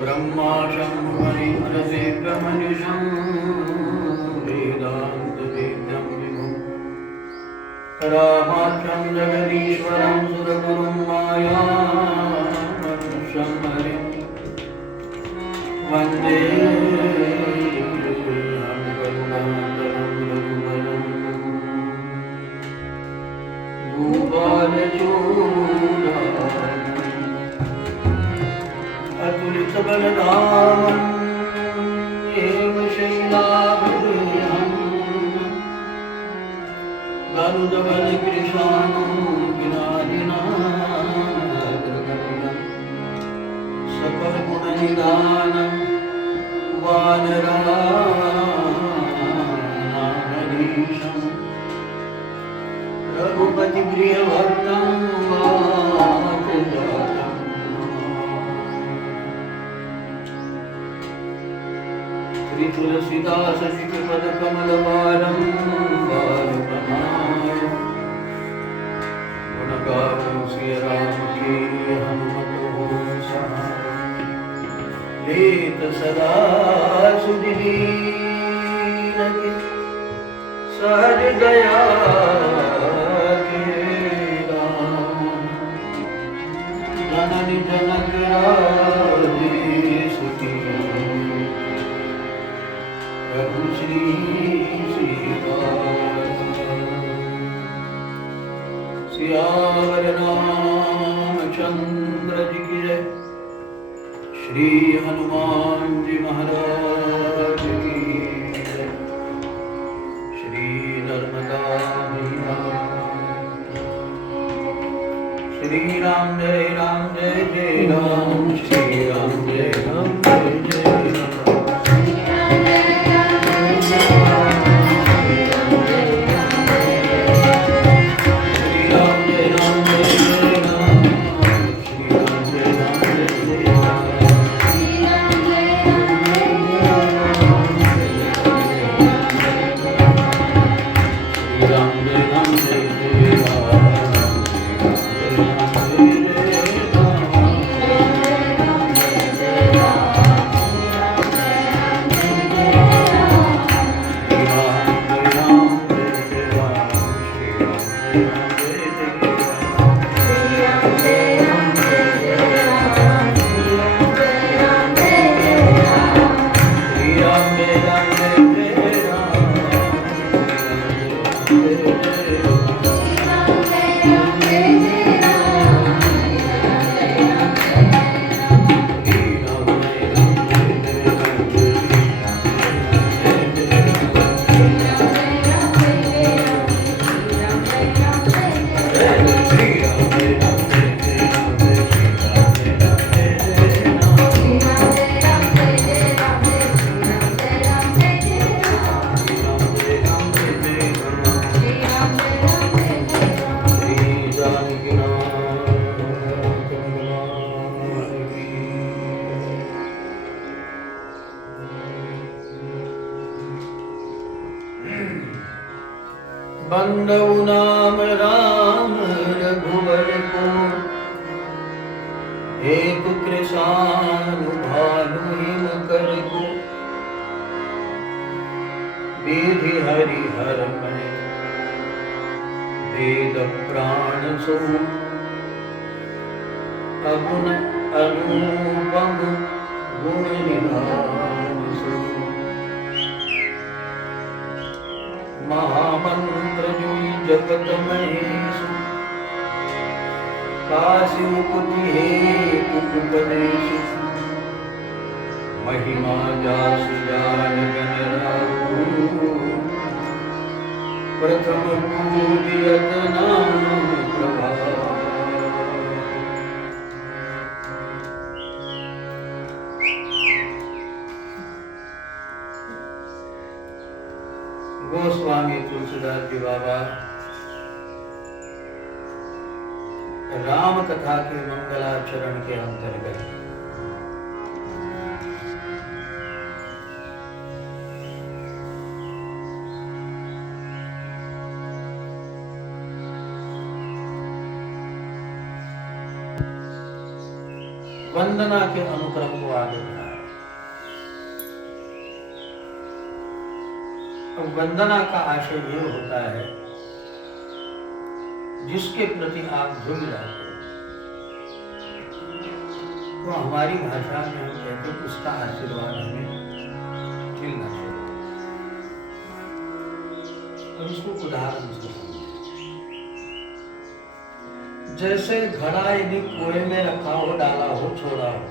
ब्रह्मा शम्भुमनीन्द्रसेव्यमनिशं वेदान्तवेद्यं विभुं रामाख्यं जगदीश्वरं सुरगुरुं मायामनुष्यं हरिं वन्दे करुणाकरं रघुवरं भूपालचूडामणिं अतुलितबलधामं एव शैलाभिदेहं गरुडबलकृशानं विनादिनाथगमनं सकलगुणनिधानं वानराणामधीशं रघुपतिप्रियभक्तं वातजातं श्रीतुलसीदासशिखपदकमलबालं बालकमाय गुणगानं सिय राम के हनुमत हो सहाय लेत सदा सुधीरहि सहज दया के राम जननि जनक राजेश की प्रभु श्री सियावर रामचंद्र जी की जय। श्री हनुमान जी महाराज की जय। श्री नर्मदा मैया। श्री राम जय जय राम। श्री राम जय जय राम। बंदौ नाम राम रघुवर को एक कृशानु भानु हिम कर को विधि हरि हर मैं वेद प्राण सो अगुण अनुपम गुण निधान सो महामंत्र जुई जपत महेश काशी मुकुति हेतु उपदेश महिमा जासु जान गण राहु प्रथम पूजियत नाम प्रभाव। गोस्वामी तुलसीदास जी बाबा राम कथा के मंगलाचरण के अंतर्गत वंदना के अनुक्रम को आगे बढ़ाए। अब वंदना का आशय ये होता है जिसके प्रति आप झुक जाते हैं, तो हमारी भाषा में हम कहते हैं उसका आशीर्वाद हमें मिलना चाहिए। तो इसको उदाहरण से समझें। जैसे घड़ा यदि कुएं में रखा हो, डाला हो, छोड़ा हो,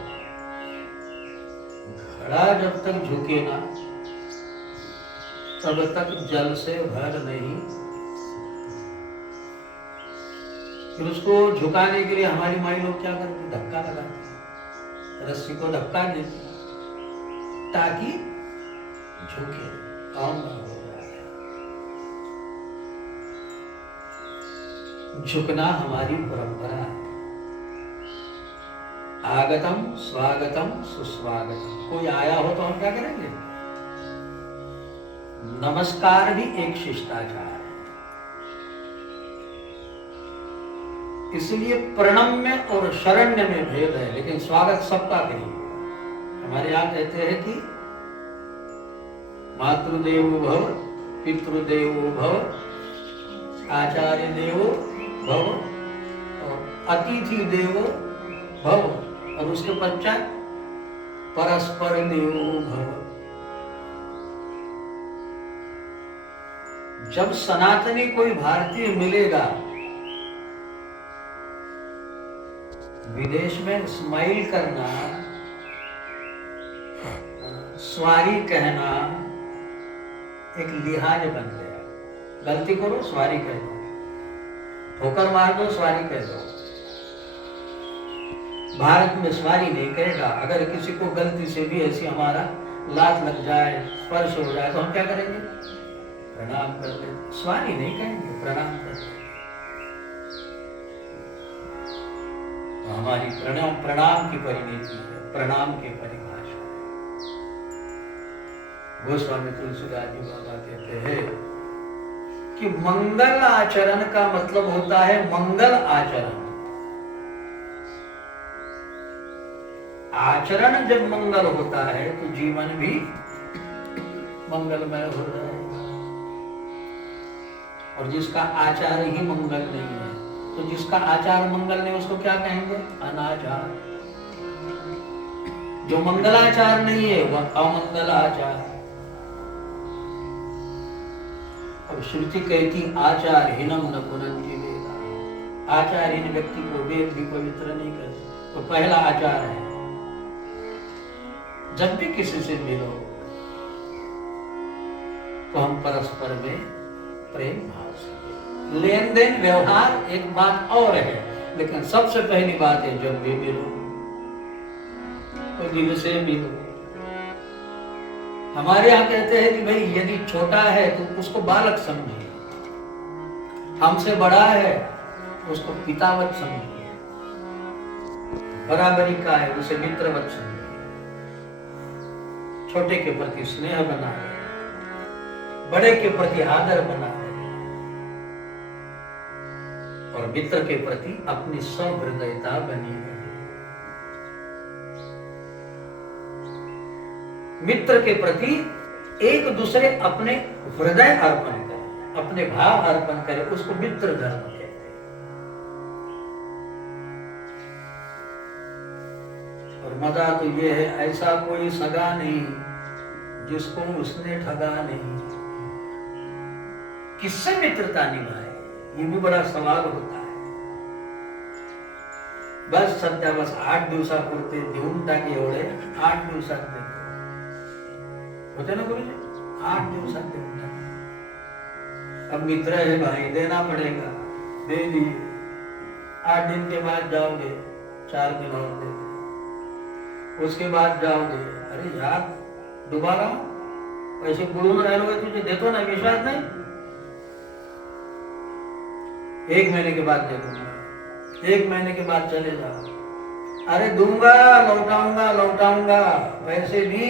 घड़ा जब तक झुके ना तब तक जल से भर नहीं। फिर उसको झुकाने के लिए हमारी माई लोग क्या करती, धक्का लगाती, रस्सी को धक्का देती ताकि झुके, काम ना हो जाए। झुकना हमारी परंपरा है। आगतम स्वागतम सुस्वागतम। कोई आया हो तो हम क्या करेंगे? नमस्कार भी एक शिष्टाचार है। इसलिए प्रणम्य और शरण्य में भेद है, लेकिन स्वागत सबका करिए। हमारे यहाँ कहते हैं कि मातृदेवो भव, पितृदेवो भव, आचार्य देवो भव और अतिथि देवो भव, और उसके पश्चात परस्पर देवो भव। जब सनातनी कोई भारतीय मिलेगा, विदेश में स्माइल करना, स्वारी कहना एक लिहाज बन गया। गलती करो स्वारी कह दो, ठोकर मार दो स्वारी कह दो। भारत में स्वारी नहीं कहेगा। अगर किसी को गलती से भी ऐसी हमारा लात लग जाए, स्पर्श हो जाए, तो हम क्या करेंगे? प्रणाम कर देंगे। स्वारी नहीं कहेंगे, प्रणाम कर देंगे। तो हमारी प्रणाम की परिणति है, प्रणाम की परिभाषा है। गोस्वामी तुलसीदास जी बाबा कहते हैं कि मंगल आचरण का मतलब होता है मंगल आचरण। आचरण जब मंगल होता है तो जीवन भी मंगलमय हो जाएगा। और जिसका आचार ही मंगल नहीं है, तो जिसका आचार मंगल नहीं उसको क्या कहेंगे? अनाचार। जो मंगलाचार नहीं है वह अमंगल आचार। और श्रुति कहती आचार हीनम न पुनंति वेदा। आचारहीन व्यक्ति को वेद भी पवित्र नहीं करते। तो पहला आचार है, जब भी किसी से मिलो तो हम परस्पर में प्रेम भाव से लेन देन व्यवहार एक बात और है, लेकिन सबसे पहली बात है जब भी मिलो तो दिल से मिलो। हमारे यहाँ कहते हैं कि भाई यदि छोटा है तो उसको बालक समझिए, हमसे बड़ा है उसको पितावत समझिए, बराबरी का है उसे मित्रवत समझिए। छोटे के प्रति स्नेह बना है, बड़े के प्रति आदर बना है, और मित्र के प्रति अपनी सहृदयता बनी है। मित्र के प्रति एक दूसरे अपने हृदय अर्पण करें, अपने भाव अर्पण करें, उसको मित्र धर्म कहते हैं। और मजा तो ये है, ऐसा कोई सगा नहीं जिसको उसने ठगा नहीं। किससे मित्रता निभाए, ये भी बड़ा सवाल होता है। बस सध्या बस 8 दिवसापुरते देऊन टाकी एवढे 8 दिवसात देतो होते ना गुरुजी, 8 दिवसात देऊन टाकी। अब मित्र है भाई, देना पड़ेगा, दे दिए। 8 दिन के बाद जाओगे, 4 दिन और दे दे, उसके बाद जाओगे, अरे यार दोबारा पैसे बुड़ून राहिलोगे, तुझे देतो ना, विश्वास नहीं। 1 महीने के बाद दे दूंगा, 1 महीने के बाद चले जाओ, अरे दूंगा, लौटाऊंगा लौटाऊंगा, पैसे भी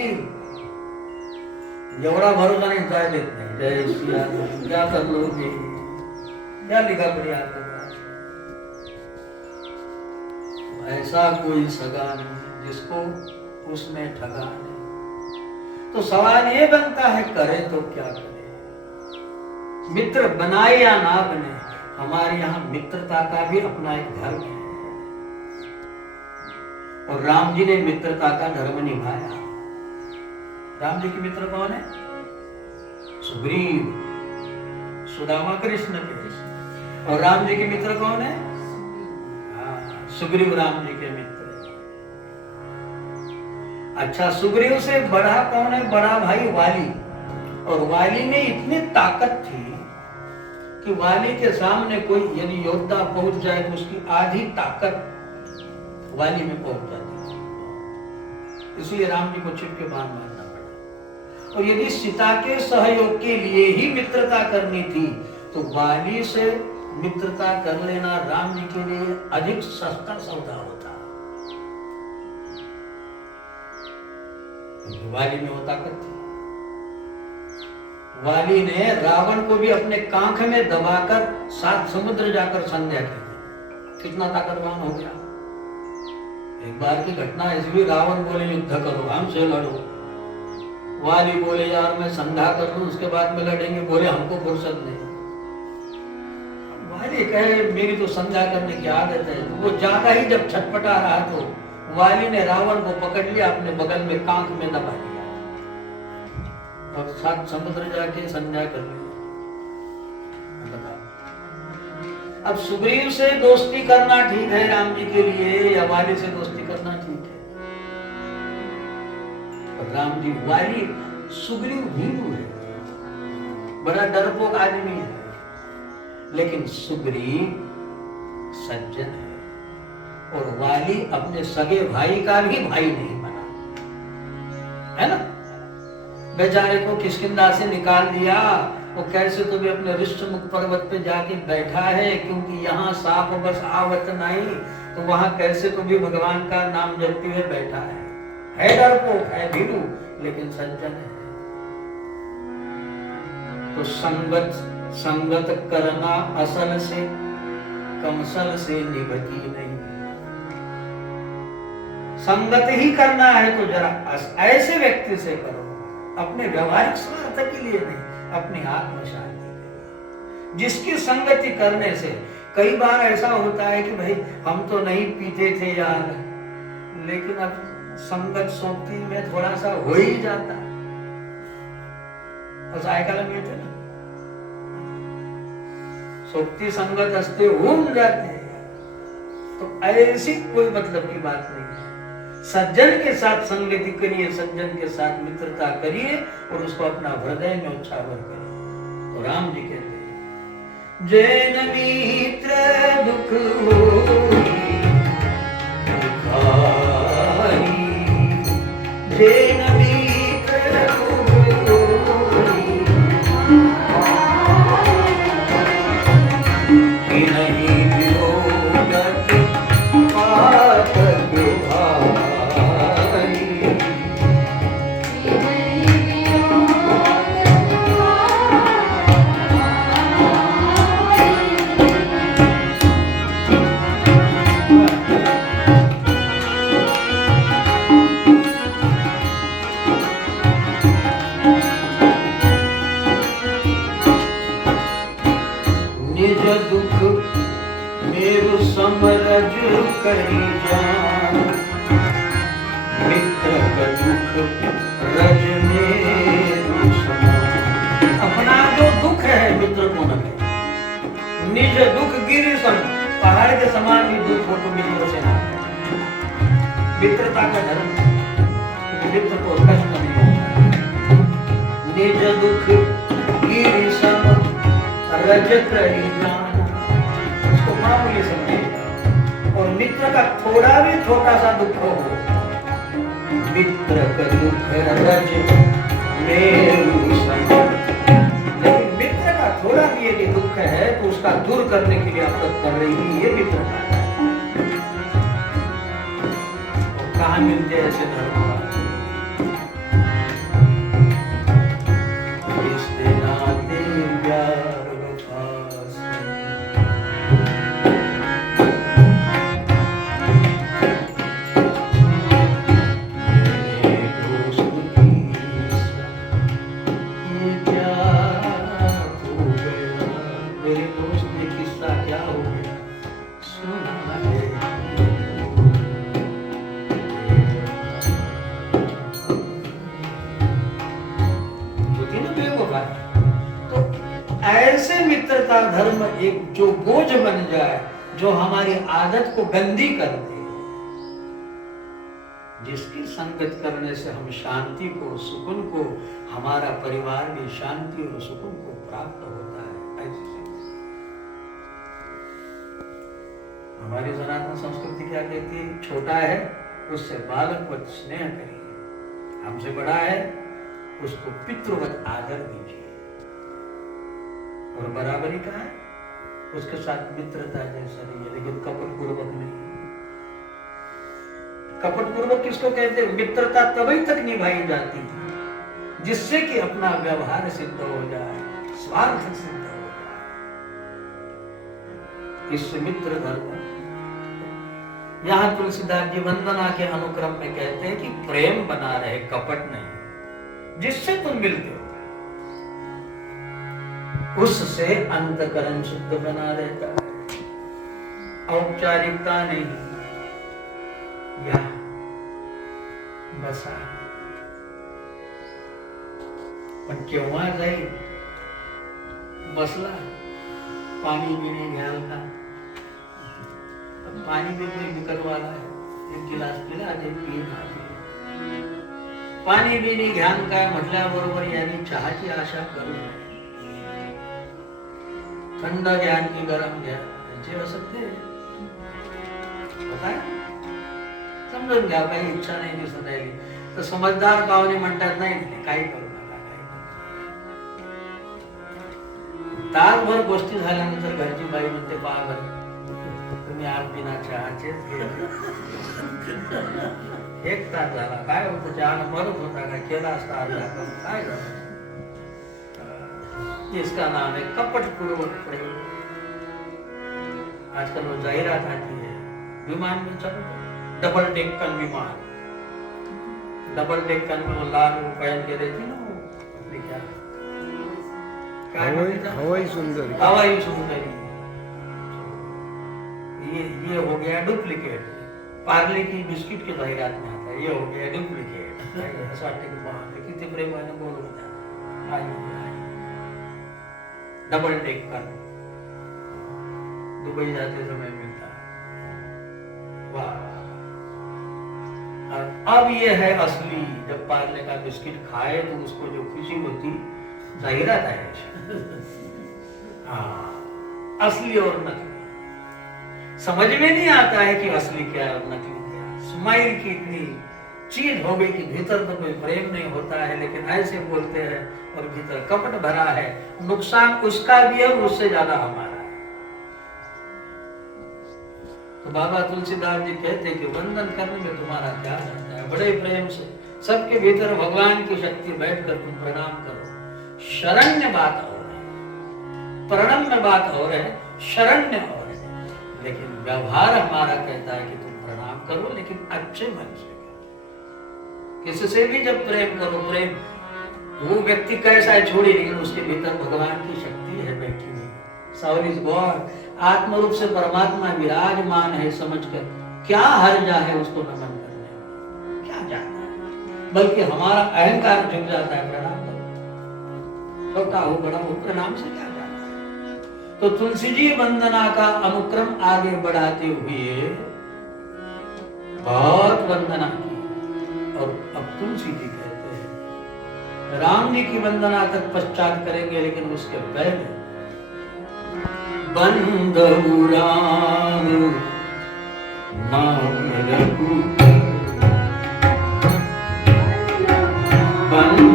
एवढा भरोसा नहीं, जाए देत नहीं। जय श्री राम। क्या कर लोगे, क्या लिखा पड़ी आपके पास? ऐसा कोई सगा नहीं जिसको उसने ठगा नहीं। तो सवाल ये बनता है करे तो क्या करे, मित्र बनाए या ना बने, हमारे यहाँ मित्रता का भी अपना एक धर्म है और राम जी ने मित्रता का धर्म निभाया। राम जी के मित्र कौन है? सुग्रीव, सुदामा कृष्ण के। और राम जी के मित्र कौन है? सुग्रीव राम जी के मित्र। अच्छा, सुग्रीव से बड़ा कौन है? बड़ा भाई वाली। और वाली में इतनी ताकत थी कि वाली के सामने कोई यदि योद्धा पहुंच जाए तो उसकी आधी ताकत वाली में पहुंच जाती थी। इसलिए राम जी को छिप के बाण मारना पड़ा। और यदि सीता के सहयोग के लिए ही मित्रता करनी थी तो वाली से मित्रता कर लेना राम जी के लिए अधिक सस्ता सौदा होता। वाली में वो ताकत थी। वाली ने रावण को भी अपने कांख में दबाकर 7 समुद्र जाकर संध्या की। कितना ताकतवान हो गया। एक बार की घटना इसलिए रावण बोले युद्ध करो, हमसे लड़ो। वाली बोले यार मैं संध्या कर लूं उसके बाद में लड़ेंगे। बोले हमको फुर्सत नहीं। वाली कहे मेरी तो संध्या करने की आदत है। तो वो ज्यादा ही जब छटपटा रहा तो वाली ने रावण को पकड़ लिया, अपने बगल में कांख में दबा लिया और 7 समुद्र जाके संध्या कर ली। अब सुग्रीव से दोस्ती करना ठीक है राम जी के लिए या वाली से दोस्ती करना ठीक है? और राम जी वाली, सुग्रीव भीरू है, बड़ा डरपोक आदमी है, लेकिन सुग्रीव सज्जन है। और वाली अपने सगे भाई का भी भाई नहीं बना, है ना। बेचारे को किष्किंधा से निकाल दिया। वो कैसे तो भी अपने ऋष्यमुख पर्वत पे जाके बैठा है, क्योंकि यहाँ साप बस आवत नहीं, तो वहां कैसे तो भी भगवान का नाम जपते हुए बैठा है डरपोक, है भीरू, लेकिन सज्जन है। तो संगत करना असल से कमसल से निभती नहीं। संगत ही करना है तो जरा ऐसे व्यक्ति से करो, अपने व्यवहारिक स्वार्थ के लिए नहीं, अपनी आत्म शांति के लिए। जिसकी संगति करने से कई बार ऐसा होता है कि भाई हम तो नहीं पीते थे यार, लेकिन अब संगत सोबती में थोड़ा सा हो ही जाता है। और सायकल में थे ना, सोबती संगत हंसते होम जाते हैं। तो ऐसी कोई मतलब की बात नहीं है। सज्जन के साथ संगति करिए, सज्जन के साथ मित्रता करिए और उसको अपना हृदय में उछावर करिए। तो राम जी कहते हैं जैन मित्र दुख होई दुखाई, जैन मित्र दुख होई कि नहीं वियोगत पातक भाई। निज दुख मेरु समरज करी जान, मित्र का दुख रज मेरु समान। अपना जो दुख है मित्र को न कहे। निज दुख गिरि सम, पहाड़ के समान भी दुख हो तो मित्र से ना। मित्रता का धर्म, मित्र को कष्ट नहीं होता। निज दुख गिरि सम रज करी जान, उसको मामूली समझिए। और मित्र का थोड़ा भी छोटा सा दुख हो, मित्र का दुख रज मेरु समान। लेकिन मित्र का थोड़ा भी यदि दुख है तो उसका दूर करने के लिए आप तत्पर रहिए, ये मित्रता है। और कहाँ मिलते हैं ऐसे धर्म? रिश्ते नाते प्यार दूसरा धर्म एक जो बोझ बन जाए, जो हमारी आदत को गंदी कर दे, जिसकी संगत करने से हम शांति को, सुकून को, हमारा परिवार भी शांति और सुकून को प्राप्त होता है। ऐसी हमारी सनातन संस्कृति क्या कहती है? छोटा है उससे बालकवत स्नेह करिए, हमसे बड़ा है उसको पितृवत आदर दीजिए, और बराबरी का है उसके साथ मित्रता जैसा रहिए, लेकिन कपट पूर्वक नहीं। कपट पूर्वक किसको कहते हैं? मित्रता तभी तक निभाई जाती है जिससे कि अपना व्यवहार सिद्ध हो जाए, स्वार्थ सिद्ध हो जाए। इससे मित्र धर्म। यहां तुलसीदास जी वंदना के अनुक्रम में कहते हैं कि प्रेम बना रहे, कपट नहीं। जिससे तुम मिलते हो उससे अंतकरण शुद्ध बना रहता है, औपचारिकता नहीं, या बसा। पण केव्हा जाईल बसला, पाणी बिणी घ्याल का? पाणी भी कोई बिकट वाला है, एक गिलास पिला दे, पी ना पी। पाणी बिणी घ्यान काय म्हटल्याबरोबर यांनी चहाची आशा करू नये। थंड घ्या की गरम घ्या, जे असते होता है समजून घ्या, काही इच्छा नाही दिसत राहिली तर समजदार गावाने म्हणतात नाही काही करू नका, काही तासभर गोष्टी झाल्यानंतर घरची बाई म्हणते पहा तुम्ही आज बिना चहाचेच एक तास झाला, काय होतं चहा मरत होता का, केला असता अर्धा कप, काय झालं? इसका नाम है कपटपूर्वक प्रेम। आजकल वो जाहिरात आती है विमान में, चलो डबल डेक्कन विमान, डबल डेक्कन में वो लाल वो पहन के रहती ना, वो अपने क्या हवाई सुंदरी, हवाई सुंदरी। ये हो गया डुप्लीकेट। पार्ले की बिस्किट के जाहिरात में आता है, ये हो गया डुप्लीकेट। ऐसा वाटते की बापरे किती प्रेमाने बोलवत आहे। डबल डेक्कन दुबई जाते समय मिलता है, वाह। अब ये है असली, जब पार्ले का बिस्किट खाए तो उसको जो खुशी होती, जाहिरात है। हाँ, असली और नकली समझ में नहीं आता है कि असली क्या है और नकली क्या है। स्माइल की इतनी चीज हो गई कि भीतर तो कोई प्रेम नहीं होता है, लेकिन ऐसे बोलते हैं और भीतर कपट भरा है। नुकसान उसका भी है और उससे ज्यादा हमारा है। तो बाबा तुलसीदास जी कहते हैं कि वंदन करने में तुम्हारा क्या रहता है, बड़े प्रेम से सबके भीतर भगवान की शक्ति बैठकर तुम प्रणाम करो। शरण्य बात हो रही, प्रणम्य बात हो रहे, शरण्य हो रहे, लेकिन व्यवहार हमारा कहता है कि तुम प्रणाम करो, लेकिन अच्छे मन से। किससे भी जब प्रेम करो, प्रेम वो व्यक्ति कैसा है छोड़ी, लेकिन उसके भीतर भगवान की शक्ति है बैठी हुई। साउल इज गॉड, आत्म रूप से परमात्मा विराजमान है समझकर क्या हर्जा है उसको नमन करने में, क्या जाता है, बल्कि हमारा अहंकार झुक जाता है। प्रणाम करो, छोटा हो बड़ा हो, प्रणाम से क्या जाता है। तो तुलसी जी वंदना का अनुक्रम आगे बढ़ाते हुए बहुत वंदना की, और अब तुलसी जी कहते हैं राम जी की वंदना तक पश्चात करेंगे, लेकिन उसके पहले बंधु राम नाम रघुबर, बंधु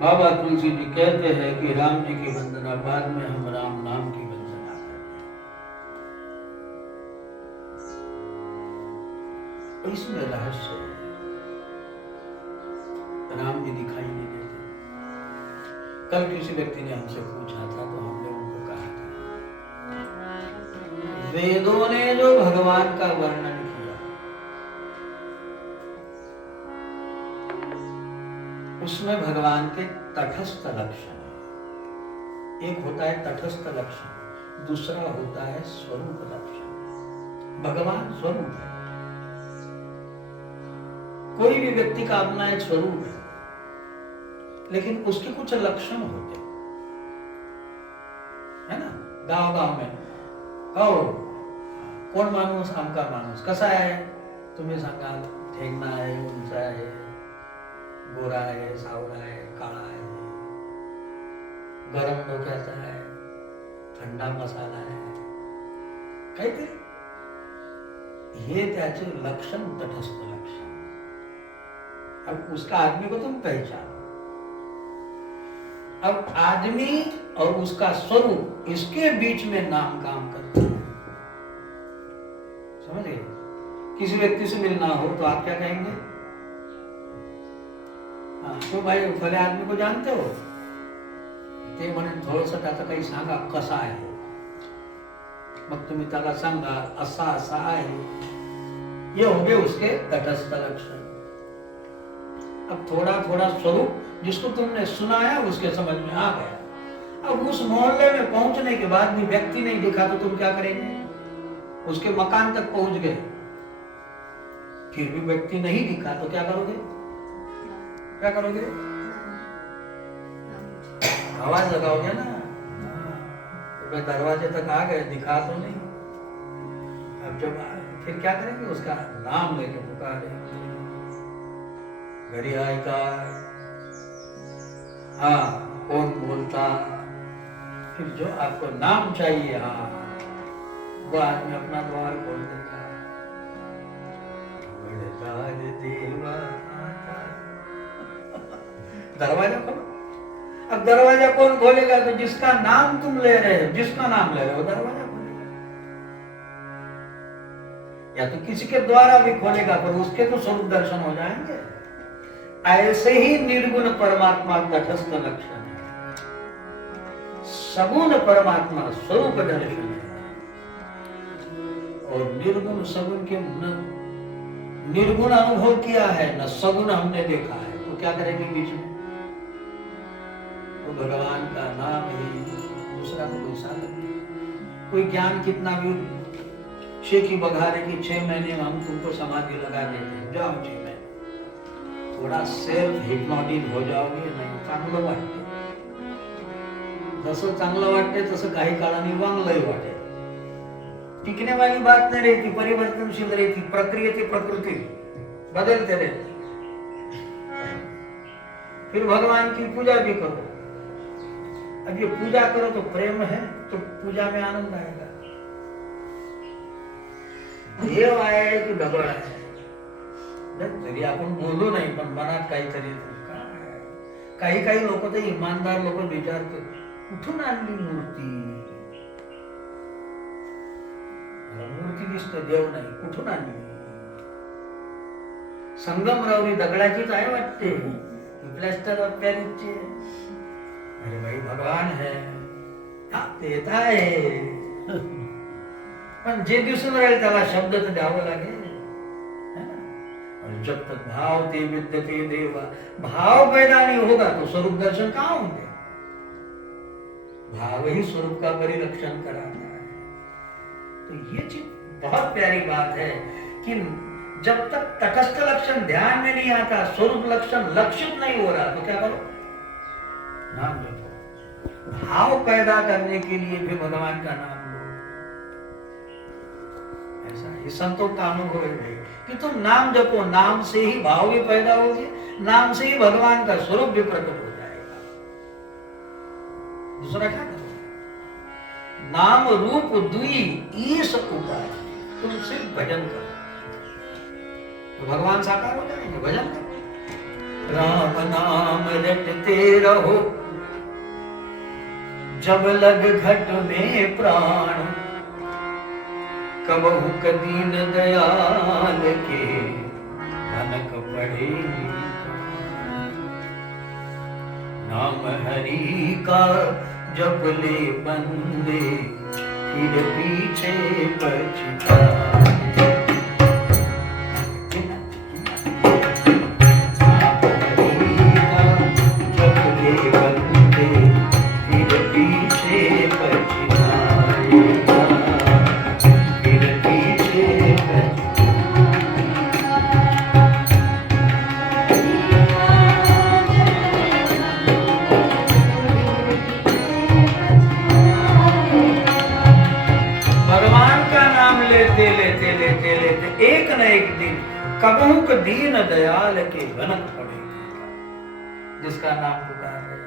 बाबा तुलसी जी कहते हैं कि राम जी की वंदना बाद में हम राम नाम की वंदना करते हैं। इसमें रहस्य है। राम जी दिखाई नहीं देते। कल किसी व्यक्ति ने हमसे पूछा था तो हमने उनको कहा था वेदों ने जो भगवान का वर्णन किया उसमें भगवान के तटस्थ लक्षण है। एक होता है तटस्थ लक्षण, दूसरा होता है स्वरूप लक्षण। भगवान स्वरूप है। कोई भी व्यक्ति का अपना एक स्वरूप है, लेकिन उसके कुछ लक्षण होते है ना। गांव गांव में कहो कोण माणूस आमका माणूस कसा आहे तुम्ही सांगा। ठेंगणा आहे, उंच आहे, गोरा आहे, सावळा आहे, काळा आहे, गरम डोक्याचा आहे, थंडा मसाला आहे, काहीतरी हे त्याचे लक्षण, तटस्थ लक्षण। अब उसका आदमी को तुम पहचानो। अब आदमी और उसका स्वरूप, इसके बीच में नाम काम करता है। समझ गए? किसी व्यक्ति से मिलना हो तो आप क्या कहेंगे? तो भाई फले आदमी को जानते हो? ते म्हणे थोडंसं त्याचं काही सांगा, कसा आहे? मग तुम्ही त्याला सांगा असा असा आहे। ये हो गए उसके तटस्थ लक्षण। अब थोड़ा थोड़ा स्वरूप जिसको तुमने सुनाया उसके समझ में आ गया। अब उस मोहल्ले में पहुंचने के बाद भी व्यक्ति नहीं दिखा तो तुम क्या करेंगे? उसके मकान तक पहुंच गए, फिर भी व्यक्ति नहीं दिखा तो क्या करोगे? क्या करोगे? आवाज लगाओगे ना। तो दरवाजे तक आ गए, दिखा तो नहीं। अब जब फिर क्या करेंगे? उसका नाम लेके पुकारेंगे, घरी आए का, हाँ कौन बोलता। फिर जो आपको नाम चाहिए, हाँ वो आदमी अपना द्वार खोल देगा। दरवाजा खोलो। अब दरवाजा कौन खोलेगा? तो जिसका नाम तुम ले रहे हो, जिसका नाम ले रहे हो दरवाजा खोलेगा। या तो किसी के द्वारा भी खोलेगा, पर उसके तो स्वरूप दर्शन हो जाएंगे। ऐसे ही निर्गुण परमात्मा तटस्थ लक्षण है, सगुण परमात्मा स्वरूप दर्शन है। और निर्गुण सगुण के निर्गुण अनुभव किया है, न सगुण हमने देखा है, तो क्या करेंगे बीच में? तो भगवान का नाम ही, दूसरा तो कोई साधन नहीं। कोई ज्ञान कितना भी शेखी बघारे की 6 महीने में हम तुमको समाधि लगा देते हैं, जाओ 6 महीने थोड़ा सेल्फ हिप्नोटिक हो जाओगे, नाही चांगलं वाटते। जसं चांगलं वाटते तसं काही काळाने वांगलंही वाटेल। टिकने वाली बात नहीं रहती, परिवर्तनशील रहती। प्रक्रिया की प्रकृति बदलते रहती। फिर भगवान की पूजा भी करो। अब ये पूजा करो तो प्रेम है तो पूजा में आनंद आएगा। देव आहे की दगड आहे, जरी आपण बोलू नाही पण मनात काहीतरी काही काही लोक तर इमानदार लोक विचारतात, कुठून आणली मूर्ती? मूर्ती दिसते, देव नाही, कुठून आणली? संगमरवरी दगडाचीच आहे वाटते, प्लॅस्टर ऑफ पॅरिसची. अरे भाई भगवान है, ते येत आहे, पण जे दिसून राहील त्याला शब्द तर द्यावं लागेल. जब तक भाव ते विद्यते देवा, भाव पैदा नहीं होगा तो स्वरूप दर्शन कहाँ होंगे? भाव ही स्वरूप का परिलक्षण कराता है. तो ये चीज बहुत प्यारी बात है कि जब तक तटस्थ लक्षण ध्यान में नहीं आता, स्वरूप लक्षण लक्षित नहीं हो रहा, तो क्या करो? नाम जपो. भाव पैदा करने के लिए भी भगवान का नाम लो. ऐसा ये संतों का अनुभव है कि तुम नाम जपो, नाम से ही भाव भी पैदा होगी, नाम से ही भगवान का स्वरूप भी प्रकट हो जाएगा. दूसरा क्या करो? नाम रूप दुई ईश उपाय. तुम सिर्फ भजन करो तो भगवान साकार हो जाएंगे. भजन करो, राम नाम रटते रहो, जब लग घट में प्राण, कबहु कदीन दयाल के भनक पड़े. नाम हरि का जप ले बंदे, फिर पीछे पछताए. एक न एक दिन कबहू क दीन दयाल के भनक पड़ेगी. जिसका नाम पुकार रहे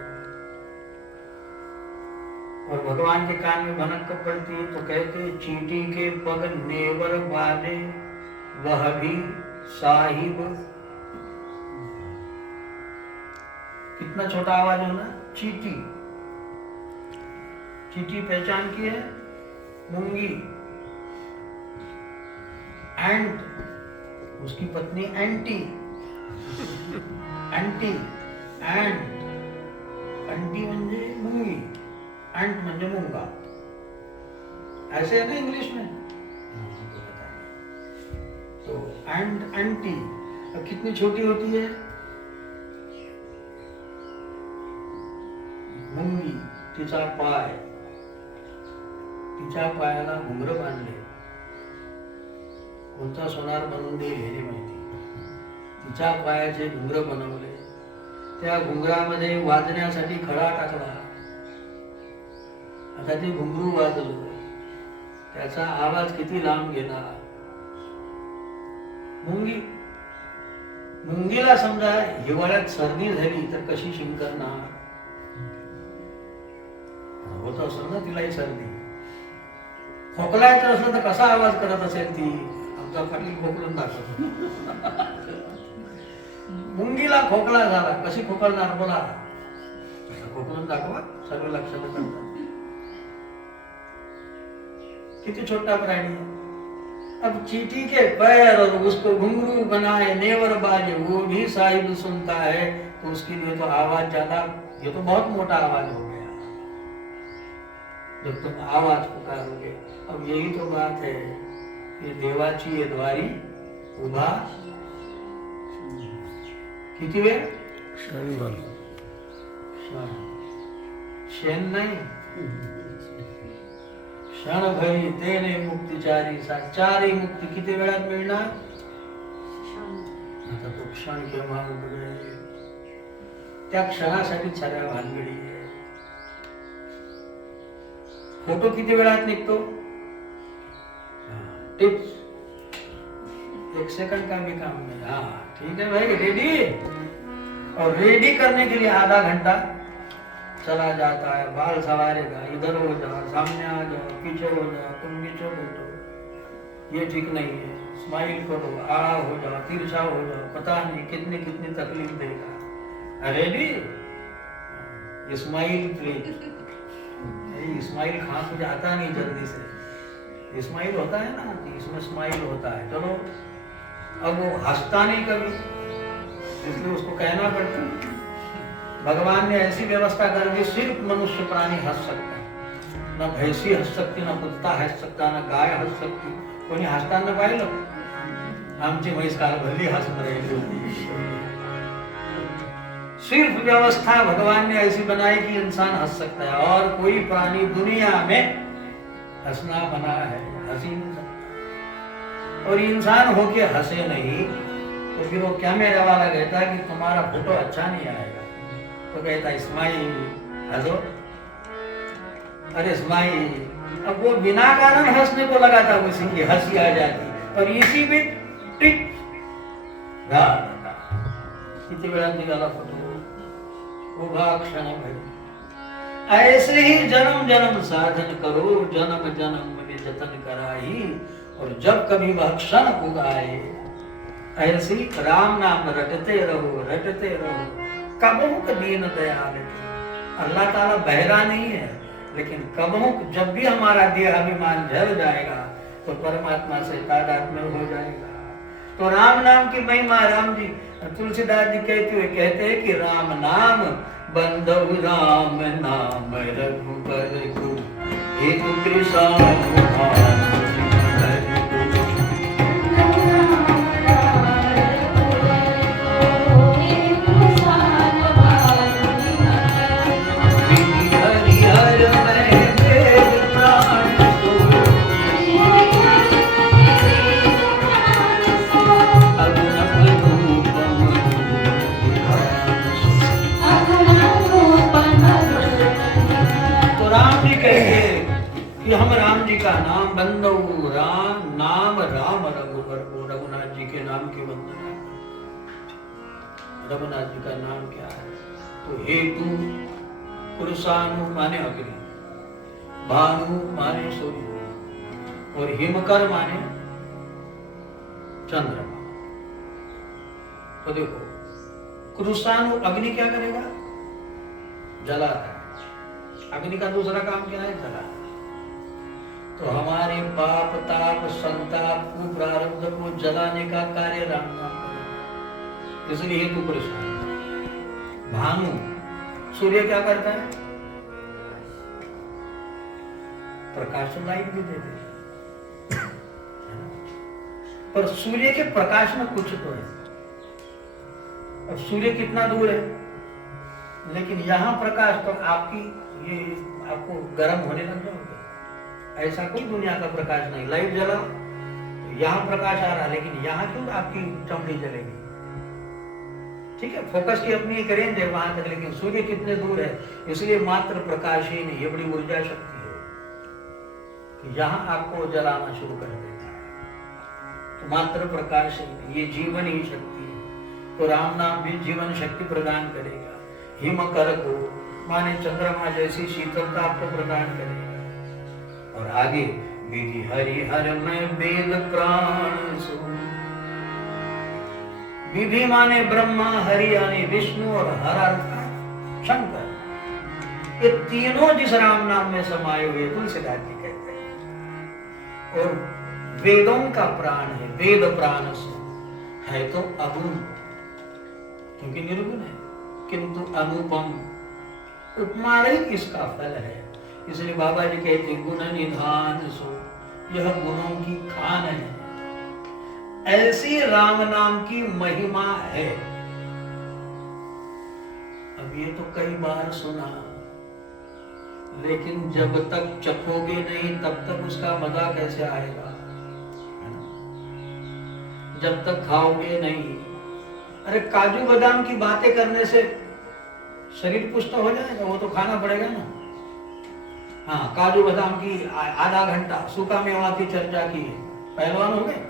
और भगवान के कान में भनक कब पड़ती है? तो कहते चींटी के पग नेवर वाले, वह भी साहिब. कितना छोटा आवाज होना. चींटी, चींटी पहचान की है, मूंगी. एंट, उसकी पत्नी एंटी. एंटी, एंट, एंटी म्हणजे मुंगी, एंट म्हणजे मुंगा. ऐसे है ना इंग्लिश में. तो एंट, एंटी कितनी छोटी होती है? मुंगी. तिचा पाय, तिच्या पायाला घुंगर बांधले. कोणता सोनार बनवून देईल हे नाही माहिती. तिच्या पायाचे घुंगर बनवले, त्या घुंगरामध्ये वाजण्यासाठी खडा टाकला. आता ते घुंगरू वाजलं, त्याचा आवाज किती लांब गेला. मुंगी, मुंगीला समजा हिवाळ्यात सर्दी झाली तर कशी शिंकणार? होत असेल ना तिलाही सर्दी. खोकलायचं असलं तर कसा आवाज करत असेल ती? आमचा पाटील खोकलून दाखवतो. मुंगीला खोकला झाला, कशी खोकलणार बोला? खोकलून दाखवा, सर्व लक्षात करतात. किती छोटा प्राणी. अब चींटी के पैर और उसको घुंघरू बनाए, नेवर बाजे, वो भी साहिब सुनता है, तो उसके लिए तो आवाज ज्यादा, ये तो बहुत मोटा आवाज हो गया जब तुम आवाज पुकारोगे. अब यही तो बात है, ये देवाची ये द्वारी उभा किती वेळ? क्षण. शेण नाही, क्षण भरी तेने मुक्तिचारी. चारी मुक्ती किती वेळात मिळणार? आता तो क्षण केव्हा उघडेल, त्या क्षणासाठी सगळ्या भानगडी आहे. फोटो किती वेळात निघतो? टिप्स, 1 सेकंड का भी काम नहीं. हाँ ठीक है भाई, रेडी. और रेडी करने के लिए आधा घंटा चला जाता है. बाल सवारेगा, इधर हो जाओ, सामने आ जाओ, पीछे हो जाओ, तुम नीचे बैठो, ये ठीक नहीं है, स्माइल करो, आड़ा हो जाओ, तिरछा हो जाओ, पता नहीं कितनी कितनी तकलीफ देगा. Ready smile please. Ismail Khan कुछ आता नहीं जल्दी से, इस्माइल होता है ना, इसमें स्माइल होता है। चलो अब वो हंसता नहीं कभी, इसलिए उसको कहना पड़ता है। भगवान ने ऐसी व्यवस्था कर दी, सिर्फ मनुष्य प्राणी हंस सकता है, न भैंसी हंस सकती, न कुत्ता हंस सकता, न गाय हंस सकती, कोई हंसता न पाहिलं आमची म्हैस काल भली हंसत रही होती। सिर्फ व्यवस्था भगवान ने ऐसी बनाई कि इंसान हंस सकता है, और कोई प्राणी दुनिया में हंसना मना है, हंसी नहीं सकता। और इंसान होके हंसे नहीं तो फिर वो कैमरा वाला कहता है कि तुम्हारा फोटो अच्छा नहीं आएगा, तो कहता स्माइल, हंसो, अरे स्माइल। अब वो बिना कारण हंसने को लगा था, उसी की हंसी आ जाती, और इसी में टिक किती वेळा निघाला फोटो, उभा क्षण भरी। ऐसे ही जन्म जन्म साधन करो, जन्म जन्म में जतन कराई, और जब कभी वह क्षण उगाए, ऐसी राम नाम रटते रहो, रटते रहो, कबहुक दीन दयाल। अल्लाह ताला बहरा नहीं है, लेकिन कबहुक जब भी हमारा देह अभिमान जल जाएगा तो परमात्मा से तादात्म्य हो जाएगा। तो राम नाम की महिमा, राम जी तुलसीदास जी कहते हैं कि राम नाम बंधु, राम नाम रघुबर को, एक कृष्ण हम राम जी का नाम बंदो, राम नाम राम रघुबर को, रघुनाथ जी के नाम की वंदना। रघुनाथ जी का नाम क्या है? तो हेतु पुरुषानु माने अग्नि, भानु माने सूर्य, और हिमकर माने चंद्रमा। तो देखो पुरुषानु अग्नि क्या करेगा? जलाता है। अग्नि का दूसरा काम क्या है? जलाता। तो हमारे पाप ताप संताप को, प्रारब्ध को जलाने का कार्य राम नाम करेगा, इसलिए हेतु पुरुष। भानु सूर्य क्या करता है? प्रकाश, लाइट भी देते हैं, पर सूर्य के प्रकाश में कुछ तो है। अब सूर्य कितना दूर है, लेकिन यहाँ प्रकाश तो आपकी ये आपको गर्म होने लग जाओगे। ऐसा कोई दुनिया का प्रकाश नहीं। लाइट जलाओ, यहाँ प्रकाश आ रहा है, लेकिन यहाँ क्यों आपकी चमड़ी जलेगी? ठीक है, फोकस की अपनी एक रेंज है वहां तक, लेकिन सूर्य कितने दूर है, इसलिए मात्र प्रकाश ही नहीं, ये बड़ी ऊर्जा शक्ति है कि यहाँ आपको जलाना शुरू कर देता है। तो मात्र प्रकाश ही नहीं, ये जीवन ही शक्ति है। तो राम नाम भी जीवन शक्ति प्रदान करेगा। हिम कर को माने चंद्रमा जैसी शीतलता आपको प्रदान करेगा। और आगे विधि हरिहर में वेद प्राण सो, विधि माने ब्रह्मा, हरि यानी विष्णु, और हर अर्थ शंकर। ये तीनों जिस राम नाम में समाये हुए, तुलसीदास जी कहते हैं। और वेदों का प्राण है, वेद प्राण सो है तो अगुण, क्योंकि निर्गुण है, किंतु अनुपम, उपमा रहित इसका फल है। इसलिए बाबा जी कहते गुण निधान सो, यह गुणों की खान है। ऐसी राम नाम की महिमा है। अब ये तो कई बार सुना, लेकिन जब तक चखोगे नहीं तब तक उसका मजा कैसे आएगा? जब तक खाओगे नहीं। अरे काजू बादाम की बातें करने से शरीर पुष्ट हो जाएगा? वो तो खाना पड़ेगा ना। हाँ, काजू बादाम की आधा घंटा, सूखा मेवा की चर्चा की, पहलवान हो गए,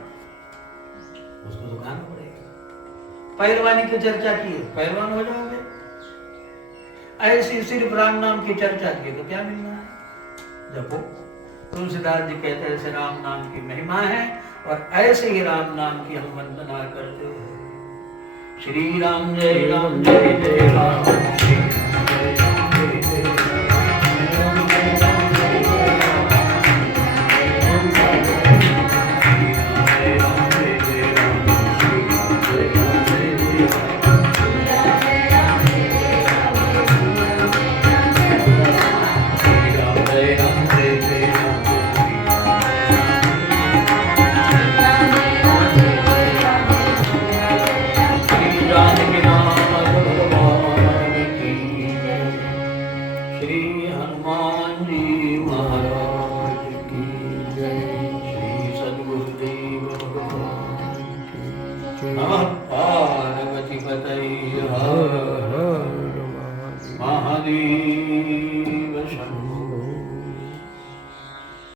उसको तो खाना पड़ेगा। पहलवानी की चर्चा की, पहलवान हो जाओगे। ऐसी सिर्फ राम नाम की चर्चा की तो क्या मिलना है? जपो। तुलसीदास जी कहते हैं ऐसे राम नाम की महिमा है, और ऐसे ही राम नाम की हम वंदना करते हैं। श्री राम जय राम, जय जय राम, श्री राम जय राम, जय श्री हनुमान जी महाराज की जय। श्री सद्गुरुदेव भगवान की जय। नमः पार्वती पतये हर हर महादेव।